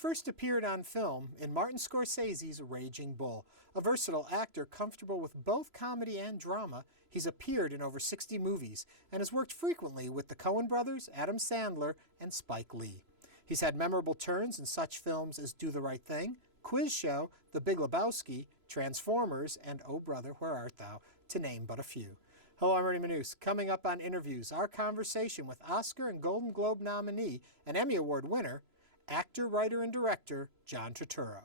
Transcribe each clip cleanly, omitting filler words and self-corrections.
first appeared on film in Martin Scorsese's Raging Bull. A versatile actor comfortable with both comedy and drama, he's appeared in over 60 movies and has worked frequently with the Coen brothers, Adam Sandler, and Spike Lee. He's had memorable turns in such films as Do the Right Thing, Quiz Show, The Big Lebowski, Transformers, and Oh Brother, Where Art Thou, to name but a few. Hello, I'm Ernie Manouse. Coming up on Interviews, our conversation with Oscar and Golden Globe nominee and Emmy Award winner, actor, writer, and director John Turturro.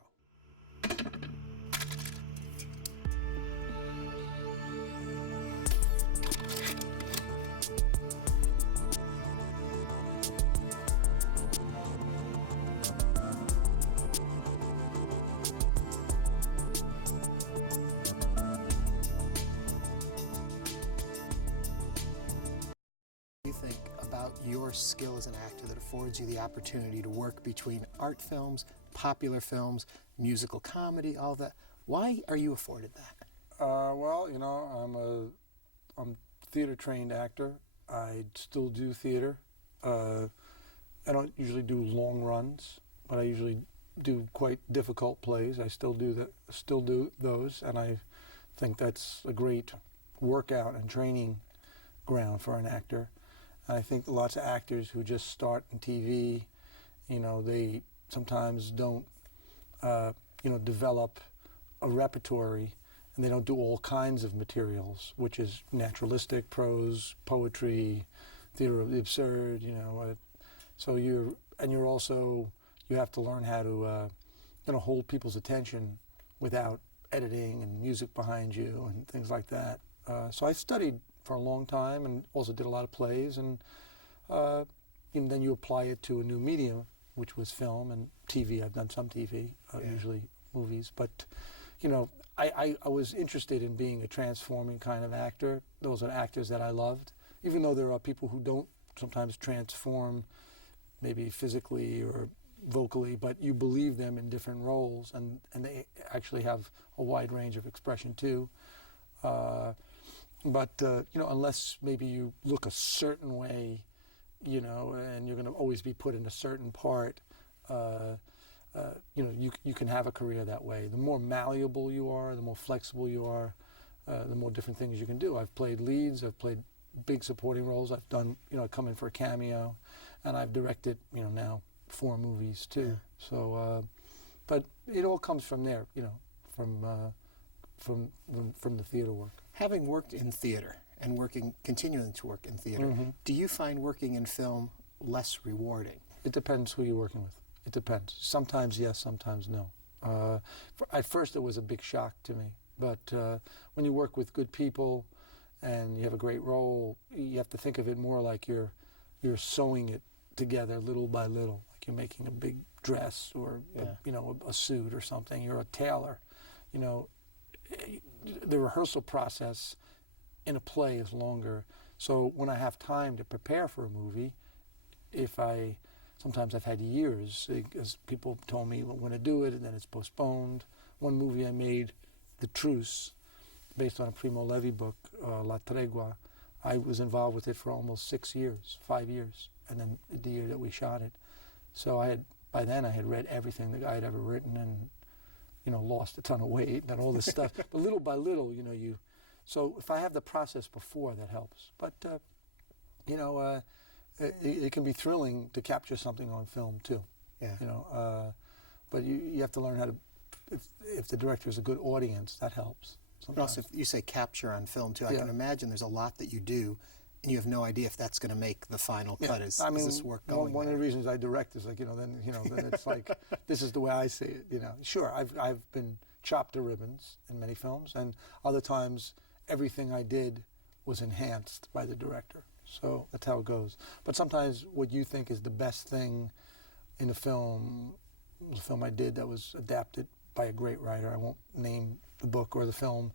Your skill as an actor that affords you the opportunity to work between art films, popular films, musical comedy, all that. Why are you afforded that? Well, you know, I'm a theater-trained actor. I still do theater. I don't usually do long runs, but I usually do quite difficult plays. I still do those, and I think that's a great workout and training ground for an actor. I think lots of actors who just start in TV, you know, they sometimes don't, develop a repertory, and they don't do all kinds of materials, which is naturalistic, prose, poetry, theater of the absurd, you know. So you have to learn how to, hold people's attention without editing and music behind you and things like that. So I studied for a long time and also did a lot of plays, and then you apply it to a new medium, which was film and TV. I've done some TV, usually movies, but I was interested in being a transforming kind of actor. Those are actors that I loved, even though there are people who don't sometimes transform, maybe physically or vocally, but you believe them in different roles, and they actually have a wide range of expression too. But unless maybe you look a certain way, and you're going to always be put in a certain part, you can have a career that way. The more malleable you are, the more flexible you are, the more different things you can do. I've played leads, I've played big supporting roles, I've done, come in for a cameo, and I've directed, now 4 movies too. Yeah. So, but it all comes from there, from the theater work. Having worked in theater and continuing to work in theater, do you find working in film less rewarding? It depends who you're working with. It depends. Sometimes yes, sometimes no. At first it was a big shock to me, but when you work with good people and you have a great role, you have to think of it more like you're sewing it together little by little, like you're making a big dress or a suit or something. You're a tailor, The rehearsal process in a play is longer. So when I have time to prepare for a movie, sometimes I've had years, because people told me when to do it and then it's postponed. One movie I made, The Truce, based on a Primo Levi book, La Tregua, I was involved with it for almost 5 years, and then the year that we shot it. So by then I had read everything the guy had ever written and lost a ton of weight and all this stuff. But little by little, so if I have the process before, that helps. But, it can be thrilling to capture something on film too. Yeah. But you have to learn how to, if the director is a good audience, that helps. But also, if you say capture on film too, I can imagine there's a lot that you do and you have no idea if that's going to make the final cut. Is this work going One of the reasons I direct is then it's like, this is the way I see it, Sure, I've been chopped to ribbons in many films, and other times everything I did was enhanced by the director. So that's how it goes. But sometimes what you think is the best thing in a film, the film I did that was adapted by a great writer, I won't name the book or the film,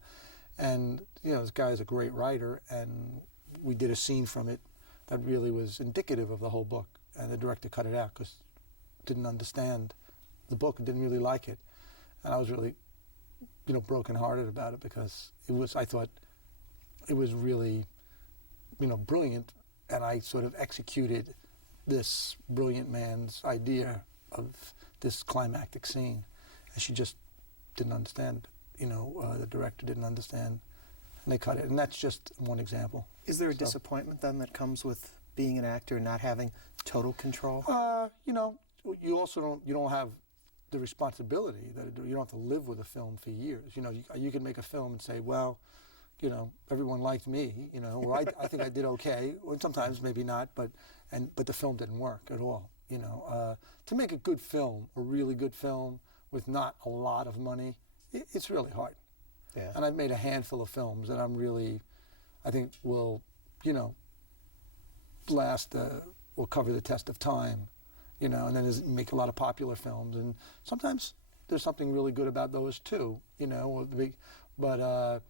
and this guy is a great writer, and we did a scene from it that really was indicative of the whole book, and the director cut it out because didn't understand the book and didn't really like it, and I was really brokenhearted about it, because I thought it was really brilliant, and I sort of executed this brilliant man's idea of this climactic scene, and she just didn't understand. The director didn't understand, and they cut it. And that's just one example. Is there a disappointment then that comes with being an actor and not having total control? You also don't have the responsibility that you don't have to live with a film for years. You can make a film and say, well, everyone liked me, or I think I did okay, or sometimes maybe not, but the film didn't work at all. To make a good film, a really good film with not a lot of money, it's really hard. Yeah. And I've made a handful of films that I think will, last, will cover the test of time, and then make a lot of popular films. And sometimes there's something really good about those too, but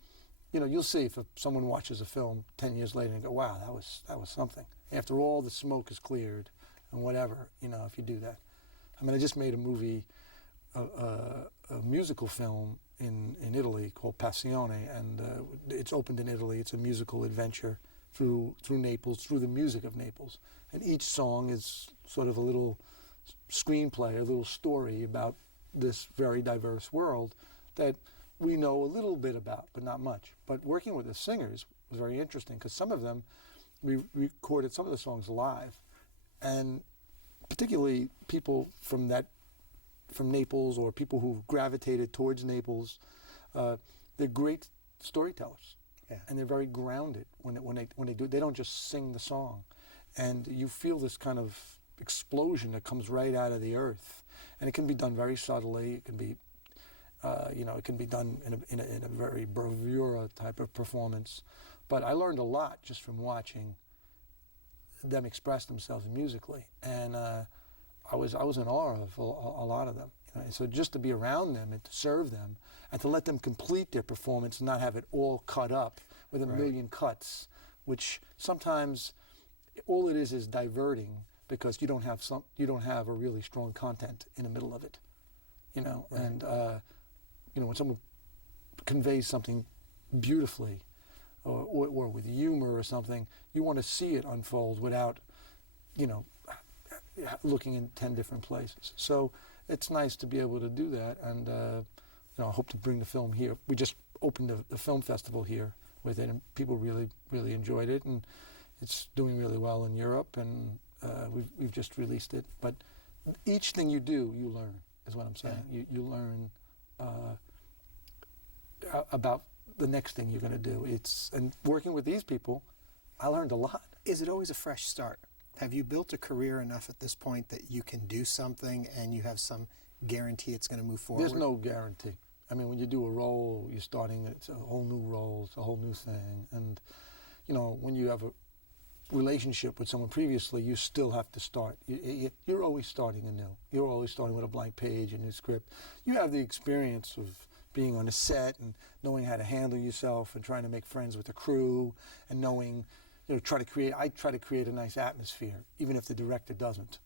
you'll see if someone watches a film 10 years later and go, wow, that was something. After all the smoke is cleared and whatever, if you do that. I mean, I just made a movie, a musical film in Italy called Passione, and it's opened in Italy. It's a musical adventure through Naples, through the music of Naples. And each song is sort of a little screenplay, a little story about this very diverse world that we know a little bit about, but not much. But working with the singers was very interesting because some of them, we recorded some of the songs live, and particularly people from Naples or people who gravitated towards Naples, they're great storytellers, and they're very grounded when they do it. They don't just sing the song, and you feel this kind of explosion that comes right out of the earth, and it can be done very subtly. It can be it can be done in a very bravura type of performance. But I learned a lot just from watching them express themselves musically, and I was in awe of a lot of them. And so just to be around them and to serve them and to let them complete their performance and not have it all cut up with a million cuts, which sometimes all it is diverting because you don't have a really strong content in the middle of it, and when someone conveys something beautifully or with humor or something, you want to see it unfold without, looking in 10 different places. So it's nice to be able to do that, and I hope to bring the film here. We just opened the film festival here with it, and people really, really enjoyed it, and it's doing really well in Europe, and we've just released it. But each thing you do, you learn, is what I'm saying. Yeah. You learn about the next thing you're going to do. And working with these people, I learned a lot. Is it always a fresh start? Have you built a career enough at this point that you can do something and you have some guarantee it's going to move forward? There's no guarantee. I mean, when you do a role, you're starting, it's a whole new role, it's a whole new thing. And, when you have a relationship with someone previously, you still have to start. You're always starting anew. You're always starting with a blank page, a new script. You have the experience of being on a set and knowing how to handle yourself and trying to make friends with the crew and knowing, I try to create a nice atmosphere, even if the director doesn't.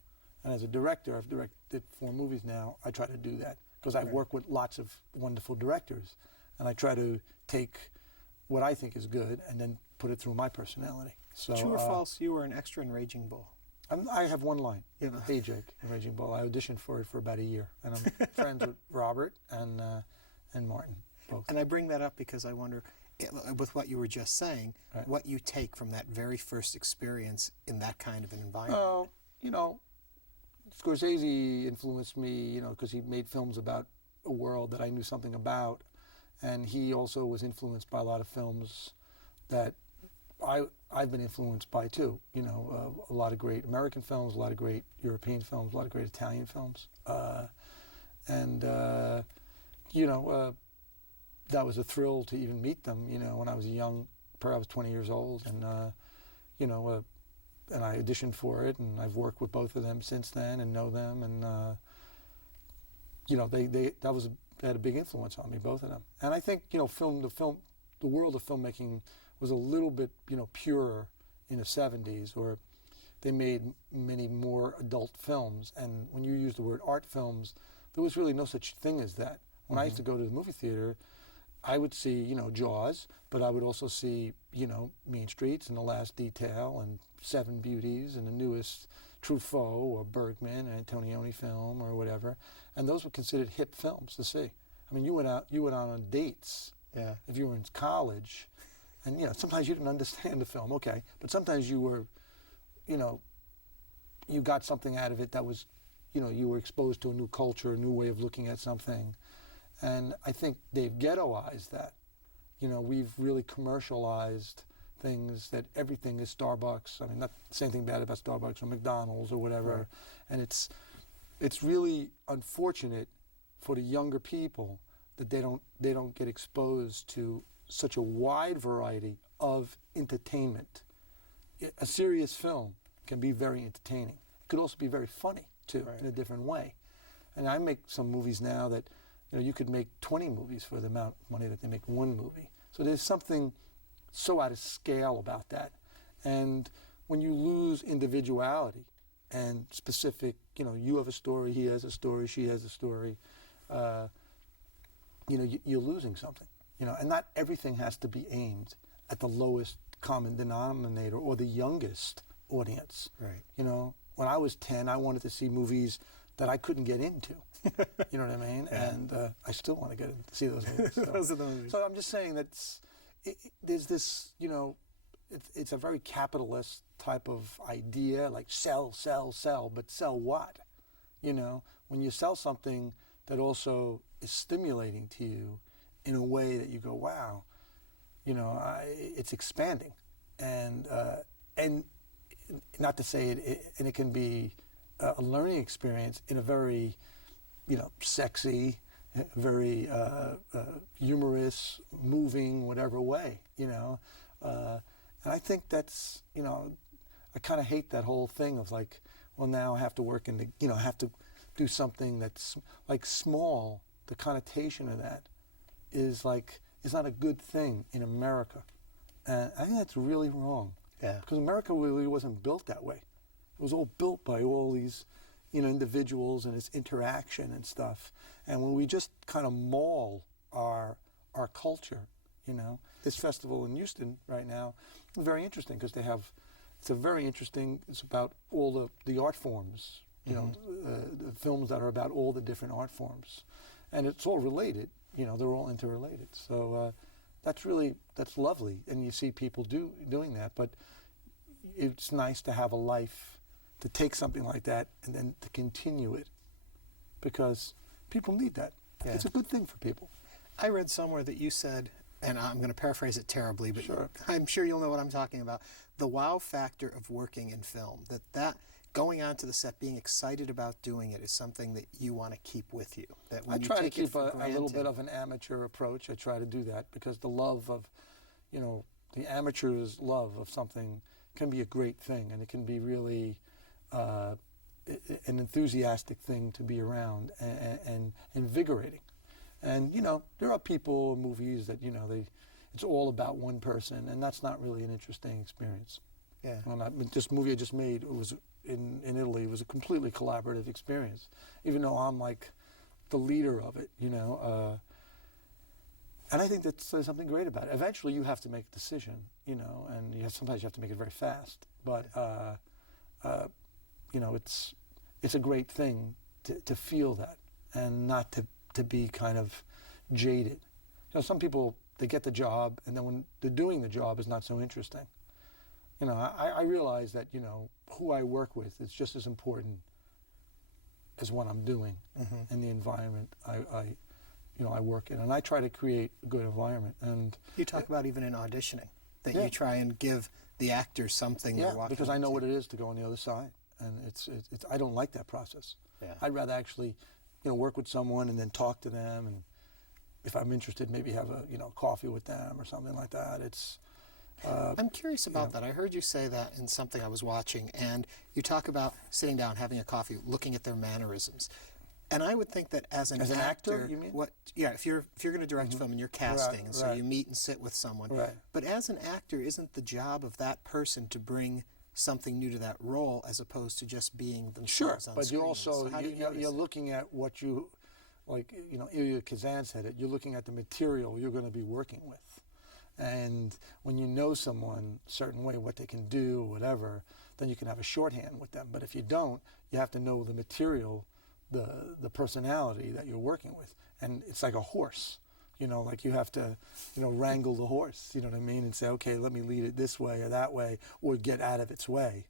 And as a director, I've directed 4 movies now, I try to do that because I work with lots of wonderful directors, and I try to take what I think is good and then put it through my personality. So, true or false, you were an extra in Raging Bull? I have one line, Hey Jake, in Raging Bull. I auditioned for it for about a year, and I'm friends with Robert and Martin, both. And I bring that up because I wonder, with what you were just saying, what you take from that very first experience in that kind of an environment. Oh, Scorsese influenced me, because he made films about a world that I knew something about, and he also was influenced by a lot of films that I've been influenced by too. A lot of great American films, a lot of great European films, a lot of great Italian films, that was a thrill to even meet them. When I was young, I was 20 years old, and and I auditioned for it, and I've worked with both of them since then and know them, and they had a big influence on me, both of them. And I think the world of filmmaking was a little bit purer in the 70s, or they made many more adult films. And when you use the word art films, there was really no such thing as that. When I used to go to the movie theater, I would see, Jaws, but I would also see, Mean Streets and The Last Detail and Seven Beauties and the newest Truffaut or Bergman, an Antonioni film or whatever, and those were considered hip films to see. I mean, you went out on dates. Yeah. If you were in college, and sometimes you didn't understand the film, okay, but sometimes you were, you got something out of it that was, you were exposed to a new culture, a new way of looking at something, and I think they've ghettoized that. We've really commercialized things that everything is Starbucks. I mean, not saying anything bad about Starbucks or McDonald's or whatever. Right. And it's really unfortunate for the younger people that they don't get exposed to such a wide variety of entertainment. A serious film can be very entertaining. It could also be very funny too, right, in a different way. And I make some movies now that you could make 20 movies for the amount of money that they make one movie. So there's something so out of scale about that. And when you lose individuality and specific, you have a story, he has a story, she has a story, you're losing something. And not everything has to be aimed at the lowest common denominator or the youngest audience. Right. When I was 10, I wanted to see movies that I couldn't get into. You know what I mean? Yeah. And I still want to get to see those movies. So. Those are the movies. So I'm just saying that there's this, it's a very capitalist type of idea, like sell, but sell what? When you sell something that also is stimulating to you in a way that you go, wow, it's expanding. And not to say and it can be a learning experience in a very, sexy, very humorous, moving, whatever way, And I think that's, I kind of hate that whole thing of like, well, now I have to work in the, I have to do something that's like small. The connotation of that is like, it's not a good thing in America. And I think that's really wrong. Yeah. Because America really wasn't built that way. It was all built by all these, individuals and its interaction and stuff. And when we just kind of maul our culture, this festival in Houston right now is very interesting because it's about all the art forms, the films that are about all the different art forms. And it's all related, they're all interrelated. So that's lovely. And you see people doing that, but it's nice to have a life to take something like that and then to continue it because people need that. Yeah. It's a good thing for people. I read somewhere that you said, and I'm going to paraphrase it terribly, but sure. I'm sure you'll know what I'm talking about, the wow factor of working in film, that going onto the set, being excited about doing it is something that you want to keep with you. That when I try to keep a granted, little bit of an amateur approach. I try to do that because the love of, the amateur's love of something can be a great thing, and it can be really an enthusiastic thing to be around and invigorating. And there are people, movies that it's all about one person, and that's not really an interesting experience. Yeah. This movie I just made, it was in Italy. It was a completely collaborative experience, even though I'm like the leader of it. And I think that's something great about it. Eventually, you have to make a decision, and sometimes you have to make it very fast. But it's a great thing to feel that and not to be kind of jaded. Some people, they get the job, and then when they're doing the job is not so interesting. I realize that who I work with is just as important as what I'm doing and the environment I work in, and I try to create a good environment. And you talk about even in auditioning that you try and give the actors something. Yeah, because I know what it is to go on the other side, and it's I don't like that process. Yeah. I'd rather actually, work with someone and then talk to them, and if I'm interested, maybe have a coffee with them or something like that. It's. I'm curious about that. I heard you say that in something I was watching, and you talk about sitting down, having a coffee, looking at their mannerisms. And I would think that as an actor, you mean? If you're going to direct a film and you're casting, and so you meet and sit with someone. Right. But as an actor, isn't the job of that person to bring something new to that role as opposed to just being themselves on but screen? you also So you're looking at what you, like Ilya Kazan said it. You're looking at the material you're going to be working with, And when you know someone a certain way, what they can do, or whatever, then you can have a shorthand with them. But if you don't, you have to know the material, the personality that you're working with. And it's like a horse, you know, like you have to, you know, wrangle the horse, you know what I mean? And say, okay, let me lead it this way or that way, or get out of its way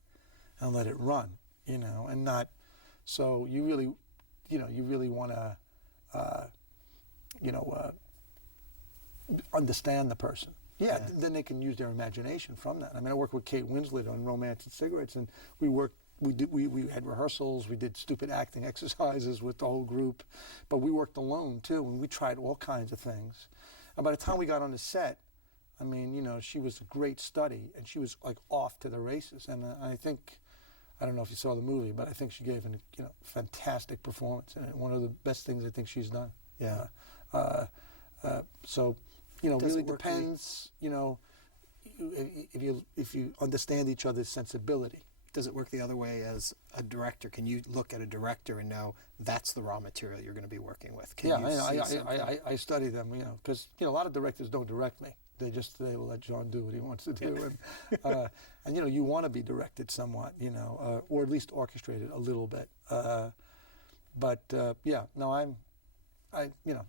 and let it run, you know, and not, so you really, you know, you really want to, you know, understand the person. Yeah, then they can use their imagination from that. I mean, I worked with Kate Winslet on Romance and Cigarettes, and we had rehearsals, we did stupid acting exercises with the whole group, but we worked alone too, and we tried all kinds of things. And by the time we got on the set, I mean, you know, she was a great study, and she was like off to the races. And I think, I don't know if you saw the movie, but I think she gave a fantastic performance, and one of the best things I think she's done. Yeah. So, you know, really depends, you know, if you understand each other's sensibility. Does it work the other way as a director? Can you look at a director and know that's the raw material you're going to be working with? Can I study them, you know, because, you know, a lot of directors don't direct me. They will let John do what he wants to do. And you know, you want to be directed somewhat, you know, or at least orchestrated a little bit. Yeah, no, you know,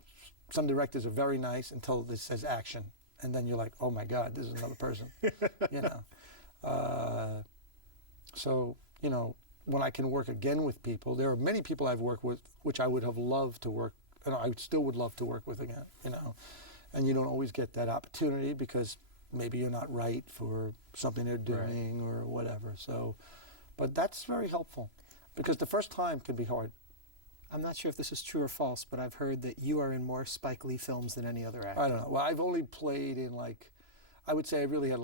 some directors are very nice until this says action. And then you're like, oh my God, this is another person, you know. So, you know, when I can work again with people, there are many people I've worked with which I would have loved to work, and I still would love to work with again, you know. And you don't always get that opportunity because maybe you're not right for something they're doing or whatever. So, but that's very helpful because the first time can be hard. I'm not sure if this is true or false, but I've heard that you are in more Spike Lee films than any other actor. I don't know. Well, I've only played in I would say I really had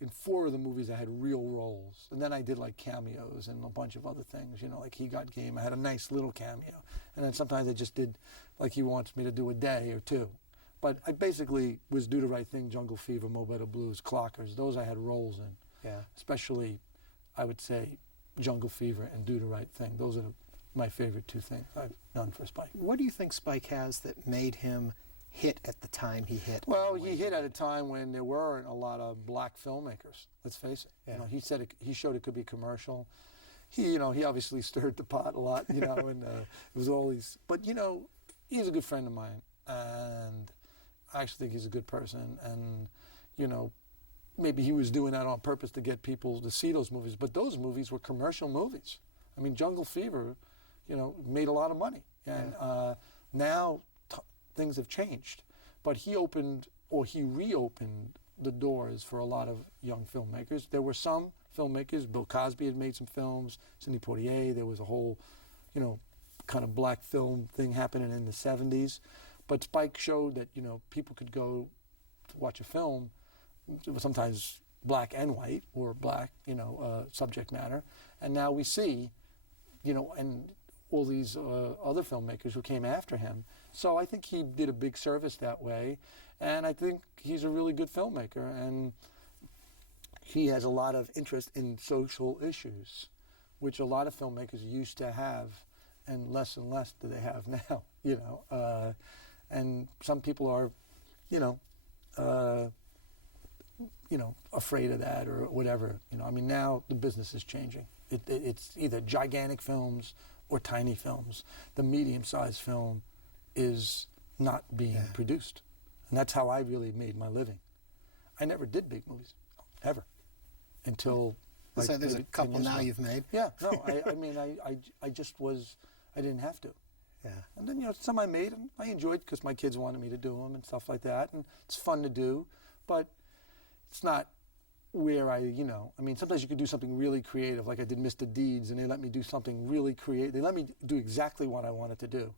in 4 of the movies I had real roles. And then I did cameos and a bunch of other things, you know, like He Got Game. I had a nice little cameo. And then sometimes I just did, he wants me to do a day or 2. But I basically was Do the Right Thing, Jungle Fever, Mo Better Blues, Clockers. Those I had roles in. Yeah. Especially, I would say, Jungle Fever and Do the Right Thing. Those are my favorite 2 things I've done for Spike. What do you think Spike has that made him hit at the time he hit? Well, he hit at a time when there weren't a lot of black filmmakers. Let's face it. Yeah. You know, he showed it could be commercial. He obviously stirred the pot a lot. You know, and it was all these. But you know, he's a good friend of mine, and I actually think he's a good person. And you know, maybe he was doing that on purpose to get people to see those movies. But those movies were commercial movies. I mean, Jungle Fever, you know, made a lot of money, and now things have changed. But he reopened the doors for a lot of young filmmakers. There were some filmmakers. Bill Cosby had made some films. Sidney Poitier. There was a whole, you know, kind of black film thing happening in the 70s. But Spike showed that, you know, people could go to watch a film, sometimes black and white or black, you know, subject matter. And now we see, you know, and all these other filmmakers who came after him. So I think he did a big service that way. And I think he's a really good filmmaker. And he has a lot of interest in social issues, which a lot of filmmakers used to have, and less do they have now, you know. And some people are, you know, afraid of that or whatever. You know, I mean, now the business is changing. It's either gigantic films or tiny films. The medium-sized film is not being produced. And that's how I really made my living. I never did big movies, ever, until so there's a couple now you've made? Yeah, no, I mean, I just was, I didn't have to. Yeah. And then, you know, some I made and I enjoyed because my kids wanted me to do them and stuff like that. And it's fun to do, but it's not where I mean, sometimes you could do something really creative, like I did Mr. Deeds, and they let me do something really creative. They let me do exactly what I wanted to do.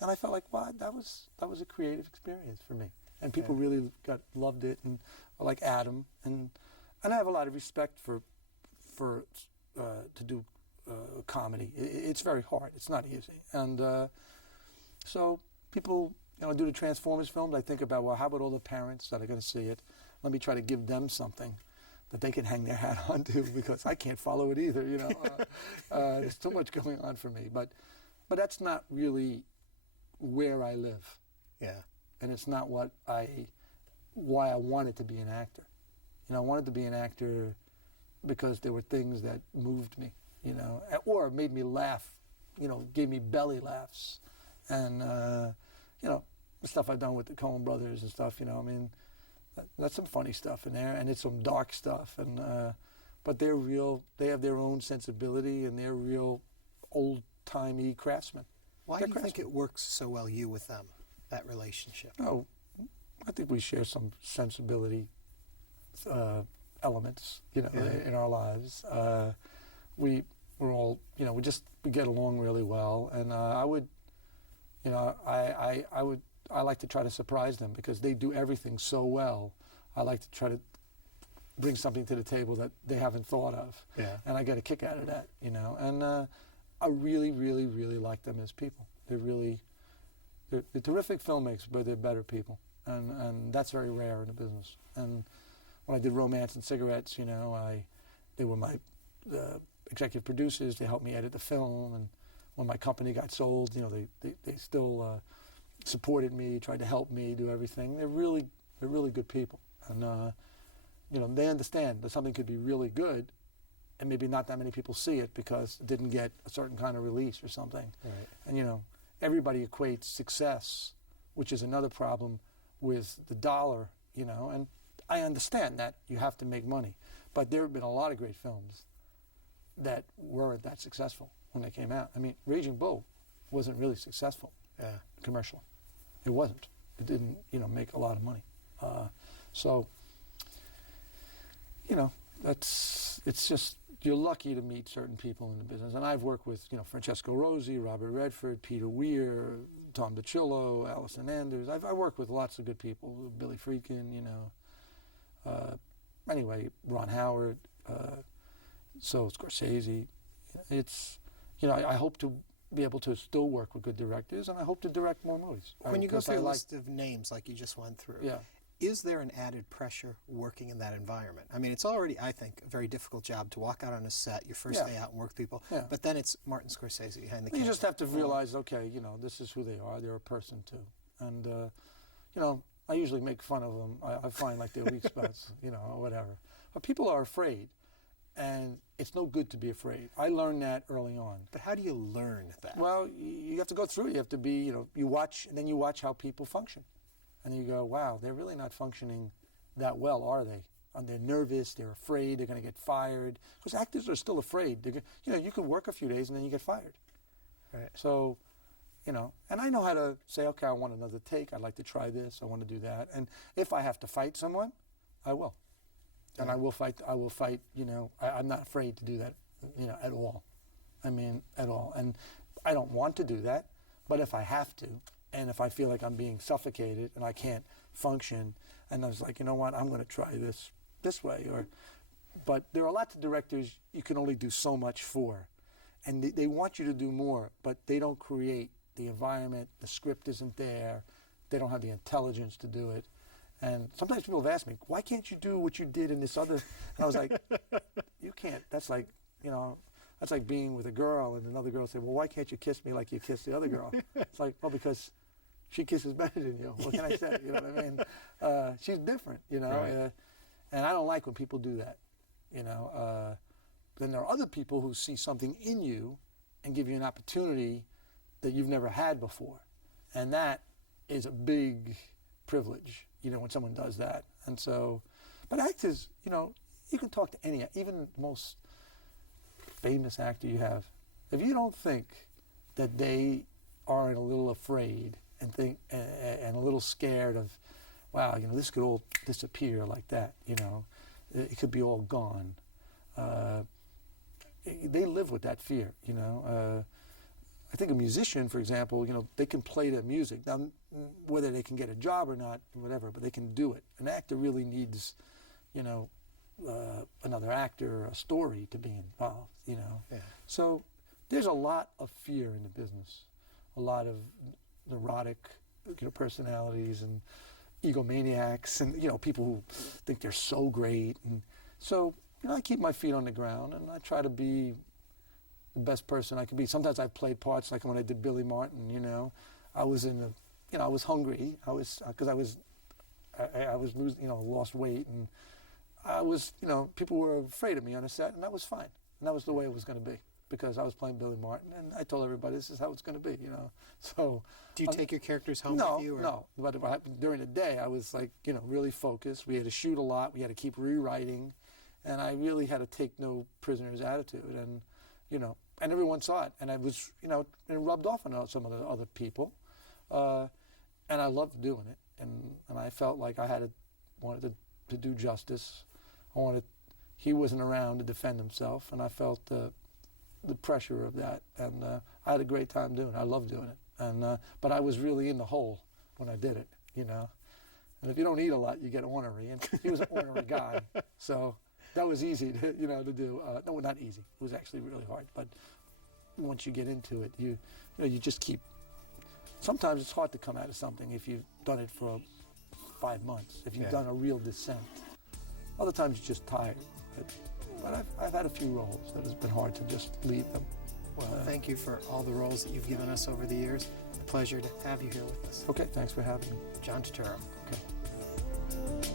And I felt like, wow, that was a creative experience for me. And people really loved it, and like Adam. And I have a lot of respect for to do comedy. It's very hard. It's not easy. And so people, you know, do the Transformers films. I think about, well, how about all the parents that are going to see it? Let me try to give them something that they can hang their hat on to, because I can't follow it either, you know. There's too much going on for me. But that's not really where I live. Yeah. And it's not what I why I wanted to be an actor. You know, I wanted to be an actor because there were things that moved me, you know, or made me laugh, you know, gave me belly laughs. And, you know, the stuff I've done with the Coen brothers and stuff, you know, I mean, that's some funny stuff in there, and it's some dark stuff. And but they're real, they have their own sensibility, and they're real old-timey craftsmen. Why do you think it works so well, you with them, that relationship? Oh, I think we share some sensibility elements, you know, in our lives. We're all, you know, we get along really well, and I would, you know, I like to try to surprise them because they do everything so well. I like to try to bring something to the table that they haven't thought of, and I get a kick out of that, you know. And I really, really, really like them as people. They're terrific filmmakers, but they're better people, and that's very rare in the business. And when I did Romance and Cigarettes, you know, they were my executive producers. They helped me edit the film, and when my company got sold, you know, they still supported me, tried to help me do everything. They're really good people, and you know, they understand that something could be really good, and maybe not that many people see it because it didn't get a certain kind of release or something. Right. And you know, everybody equates success, which is another problem, with the dollar. You know, and I understand that you have to make money, but there have been a lot of great films that weren't that successful when they came out. I mean, Raging Bull wasn't really successful commercially. It wasn't. It didn't, you know, make a lot of money. So, you know, it's just, you're lucky to meet certain people in the business. And I've worked with, you know, Francesco Rosi, Robert Redford, Peter Weir, Tom DiCillo, Allison Anders. I've worked with lots of good people, Billy Friedkin, you know. Anyway, Ron Howard, so Scorsese. It's, you know, I hope to be able to still work with good directors, and I hope to direct more movies. When you go through a list of names like you just went through, is there an added pressure working in that environment? I mean, it's already, I think, a very difficult job to walk out on a set, your first day out and work with people, but then it's Martin Scorsese behind the camera. You just have to realize, okay, you know, this is who they are. They're a person too. And, you know, I usually make fun of them. I find like their weak spots, you know, or whatever. But people are afraid, and it's no good to be afraid. I learned that early on. But how do you learn that? Well, you have to go through it. You have to be, you know, you watch, and then you watch how people function. And you go, wow, they're really not functioning that well, are they? And they're nervous, they're afraid, they're going to get fired. Because actors are still afraid. You know, you could work a few days and then you get fired. Right. So, you know, and I know how to say, okay, I want another take. I'd like to try this. I want to do that. And if I have to fight someone, I will. And I will fight, you know, I'm not afraid to do that, you know, at all. I mean, at all. And I don't want to do that, but if I have to, and if I feel like I'm being suffocated and I can't function, and I was like, you know what, I'm going to try this way. But there are lots of directors you can only do so much for. And they want you to do more, but they don't create the environment, the script isn't there, they don't have the intelligence to do it. And sometimes people have asked me, why can't you do what you did in this other? And I was like, you can't. That's like, you know, that's like being with a girl and another girl say, well, why can't you kiss me like you kissed the other girl? It's like, well, because she kisses better than you. What can I say? You know what I mean? She's different, you know. Right. And I don't like when people do that, you know. Then there are other people who see something in you and give you an opportunity that you've never had before. And that is a big privilege, you know, when someone does that. And so, but actors, you know, you can talk to any, even the most famous actor you have. If you don't think that they aren't a little afraid and think and a little scared of, wow, you know, this could all disappear like that, you know, it could be all gone. They live with that fear, you know. I think a musician, for example, you know, they can play their music. Now, whether they can get a job or not, whatever, but they can do it. An actor really needs, you know, another actor, a story to be involved, you know. Yeah. So there's a lot of fear in the business, a lot of neurotic, you know, personalities and egomaniacs and, you know, people who think they're so great. And so, you know, I keep my feet on the ground and I try to be the best person I can be. Sometimes I play parts like when I did Billy Martin, you know. I was in the, you know, I was hungry. Because I was I was losing, lost weight, and I was, people were afraid of me on the set, and that was fine. And that was the way it was going to be, because I was playing Billy Martin, and I told everybody this is how it's going to be, So. Do you take your characters home with you? Or? No. But during the day, I was like, really focused. We had to shoot a lot. We had to keep rewriting, and I really had to take no prisoner's attitude, and and everyone saw it, and I was, and it rubbed off on some of the other people, and I loved doing it, and I felt like I wanted to do justice. He wasn't around to defend himself, and I felt the pressure of that, and I had a great time doing it. I loved doing it, and but I was really in the hole when I did it, And if you don't eat a lot, you get ornery, and he was an ornery guy, so. That was easy to, to do. No, not easy. It was actually really hard. But once you get into it, you just keep. Sometimes it's hard to come out of something if you've done it for 5 months. If you've done a real descent. Other times you're just tired. But I've had a few roles that has been hard to just leave them. Well, thank you for all the roles that you've given us over the years. A pleasure to have you here with us. Okay, thanks for having me. John Turturro. Okay.